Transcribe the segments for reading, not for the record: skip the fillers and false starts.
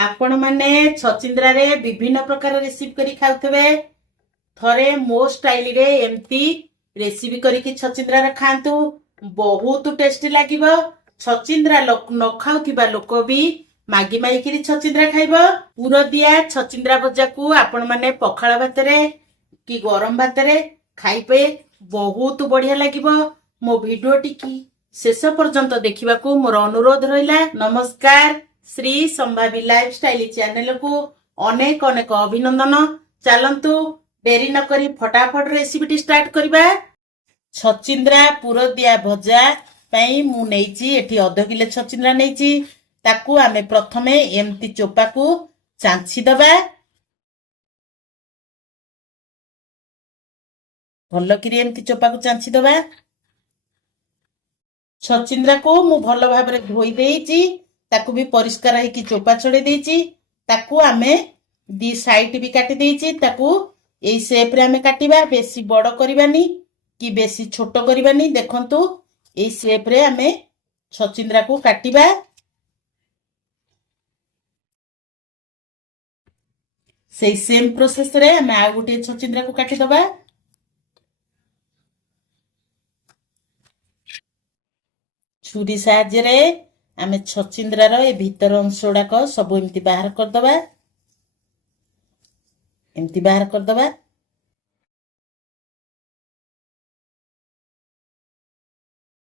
आपण माने छचिंद्रा रे विभिन्न प्रकार रेसिपी करी खाउथबे थरे मो स्टाइल रे एमती रेसिपी करी कि छचिंद्रा रे खांतु बहुत टेस्टी लागिबो। छचिंद्रा न खाउथिबा लोक भी मागी माइकिरी छचिंद्रा खाइबो। पुरो दिया छचिंद्रा भजा को आपण माने पखाळ भातरे कि गरम भातरे खाइबे बहुत बढ़िया लागिबो। मो वीडियो टिकी शेष पर्यंत देखिबा को मोर अनुरोध रहिला। नमस्कार। श्री संभावी लाइफस्टाइल चैनल को अनेक अनेक अभिनंदन। चलंतु डेरी न करी फटाफट रेसिपी स्टार्ट करिबा। छचिंद्रा पुरो दिया भजा पई मु नेइची एठी आधा किलो छचिंद्रा नेइची। ताकू आमे प्रथमे एमती चोपा को चांछि दबा। भलो किरी एमती चोपा को चांछि दबा। छचिंद्रा को मु भलो भाबरे धोई देइची। ताकू भी परिष्कार है कि चोपा छड़े देइची। ताकू आमे दी साइड भी काटी देइची। ताकू एई शेप रे आमे काटिबा। बेसी बड़ करिबानी कि बेसी छोटो करिबानी। देखंतु एई शेप रे आमे छचिंद्रा को काटिबा। सेई सेम प्रोसेस रे आमे आ गुटे छचिंद्रा को काटी दबा। छुरी साहाय्य रे आमे छचिंद्रार ए भीतर अंश गुड़ाक सब एमती बाहर कर दबा। एमती बाहर कर दबा।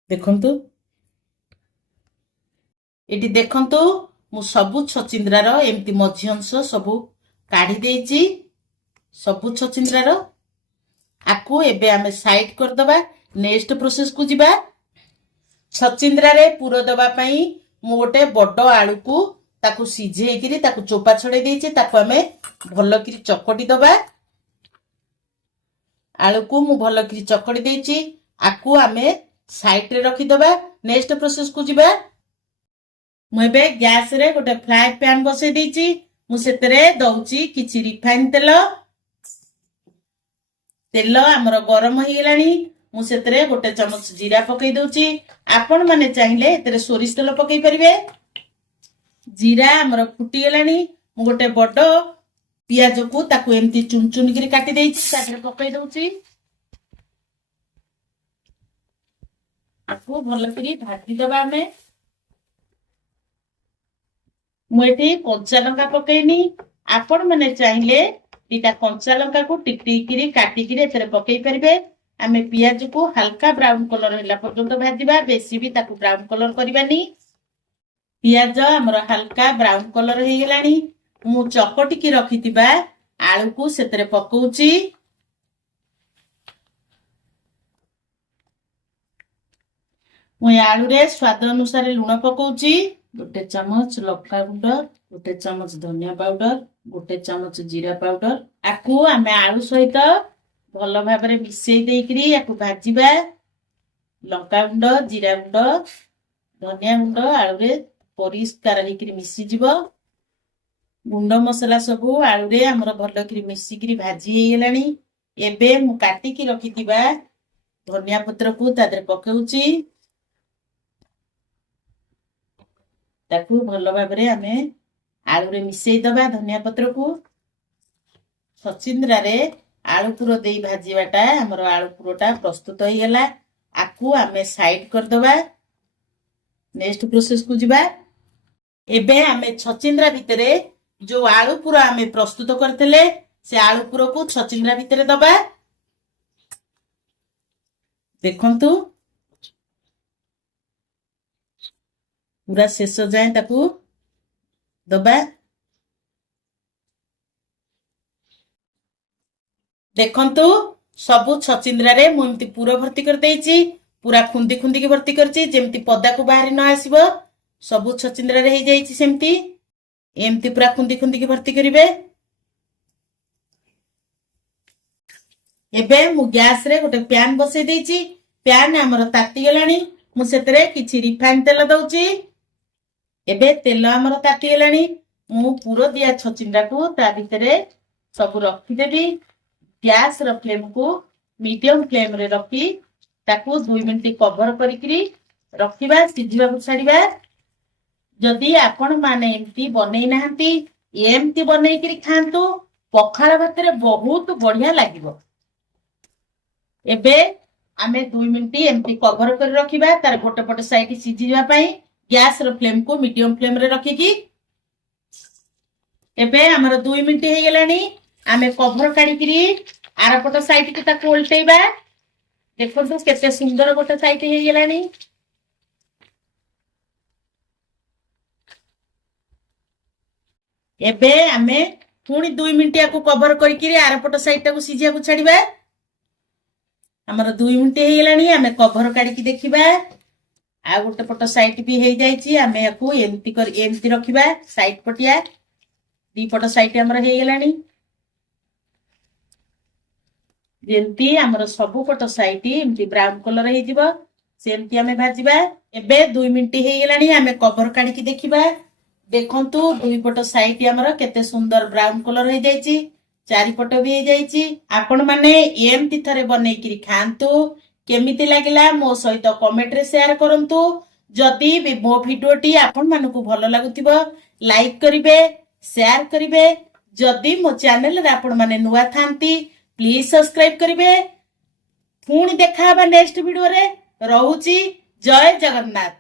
देखंतु एटी देखंतु मु सबु छचिंद्रार एमती मझी अंश सबु काढी देइची। सबु छचिंद्रार आकु एबे आमे साइड कर दबा। नेक्स्ट प्रोसेस को जिबा। छचिंद्रा रे पुरो दबा पई मु गोटे बड़ आलू को ताकू सिझेई किरी ताकू चोपा छड़े देइची। ताकू आमे भलो किरी चकटी दबा। आलू को मु भलो किरी चकटी देइची। आकू आमे साइड रे रखी दबा। नेक्स्ट प्रोसेस को जिबा। मु एबे गैस रे गोटे फ्राई पैन बसै देइची। मु सेतरे दउची किछि रिफाइन तेल। तेल हमर गरम होई गेलानी। मु सेतरे गोटे चमच जीरा पकई दउची। आपण माने चाहिले एतरे सोरिष तेल पकई परिबे। जीरा हमर फुटी गेलानी। मु गोटे बड़ पियाज को ताकू एमती चुन चुन करी काटी देइची। ताकरे पकई दउची। आकू भलो करी भाजी दबा। हमें मु एठी कंचा लंका पकईनी। आपण माने चाहिले दीटा कंचा लंका को टिक टिक करी काटी करी एतरे पकई परिबे। आमे पियाज को हल्का ब्राउन कलर होला पर्यंत भाजीबा। बेसी भी ताकू ब्राउन कलर करिबानी। पियाज हमर हल्का ब्राउन कलर हे गेलानी। मु चकटी की रखितिबा आलू को सेतरे पकौची। मु आलू रे स्वाद अनुसार लूण पकौची। गोटे चमच लंका गुंड, गोटे चमच धनिया पाउडर, गोटे चमच जीरा पाउडर। आकू आमे आलू सहित भलो भाबरे मिसेई देइकरी आकू भाजीबा। लंका गुंड, जीरा गुंड, धनिया गुंड आलू रे परिष्कार हेकरी मिसी जिवो। गुंड मसला सबू आलू रे हमर भलो करी मिसी करी भाजी हे गेलानी। एबे मु काटी की रखितिबा धनिया पत्र को तादरे पकौची। ताकू भलो भाबरे आमे आलू रे मिसेई दबा धनिया पत्र को। छचिंद्रा रे आलू पुरो देई भाजीबाटा हमर आलू पुरोटा प्रस्तुत हो गेला। आकू आमे साइड कर दबा। नेक्स्ट प्रोसेस को जिबा। एबे आमे छचिंद्रा भितरे जो आलू पुरो आमे प्रस्तुत करथले से आलू पुरो को छचिंद्रा भितरे दबा। देखंतु पूरा शेष जाए ताकू दबा। देखंतु सबु छचिंद्रा रे मु एमती पूरा भर्ती कर देइची। पूरा खुंदी खुंदी की भर्ती करची जेमती पदा को बाहरी न आसीबो। सबु छचिंद्रा रे हे जाईची सेमती। एमती पूरा खुंदी खुंदी की भर्ती करिवे। एबे मु गैस रे गोटे पैन बसै देइची। पैन हमर ताती गेलानी। मु सेतरे किछि रिफाइन तेल दउची। एबे तेल हमर ताती गेलानी। मु पूरो दिया छचिंद्रा को ता भितरे सब रखी देबी। गैस र फ्लेम को मीडियम फ्लेम रे रखी ताकू 2 मिनिट कवर करिकरी रखिबा। सिझिबा को छाड़िबा। जदि आपण माने एमती बनै नाहंती एमती बनेइकरी खांतु पखाळ भात रे बहुत बढ़िया लागिवो। एबे आमे 2 मिनिट एमती कवर कर रखिबा तार गोटे पटे साइड सिझिबा पई गैस रो फ्लेम को मीडियम फ्लेम रे रखिकी एबे हमर 2 मिनिट हे गेलानी आमे कवर काढिकरी आर पट साइड के ताको उल्टेइबा। देखो केते सुंदर गोटे साइड हे गेलानी। एबे आमे पुणी 2 मिनिट याको कवर करिकरी आर पट साइड टाको सिझिया को छाड़िबा। हमर 2 मिनिट हे गेलानी आमे कवर काढिकी देखिबा आ गोटे पट साइड भी हे जाईची आमे याको एमती रखिबा साइड पटिया दी पट साइड हमर हे गेलानी। जेमती हमर सबु पट साइड एमती ब्राउन कलर हे जिवो सेमती आमे भाजिबा। एबे 2 मिनिट हे गेलानी आमे कवर काढिकी देखिबा। देखंतु दुई पट साइड हमर केते सुंदर ब्राउन कलर हे जाईची चारि पट भी हे जाईची। आपण माने एमती थरे बनेइकरी खांतु केमिति लागिला मो सहित कमेंट रे शेयर करंतु। जदि भी मो भिडियोटी आपण मानकु भलो लागुतिबो लाइक करिवे शेयर करिवे। जदि मो चैनल रे आपण माने नुवा थांती प्लीज सब्सक्राइब करिवे। पुणी देखा नेक्स्ट वीडियो रे। रहूची जय जगन्नाथ।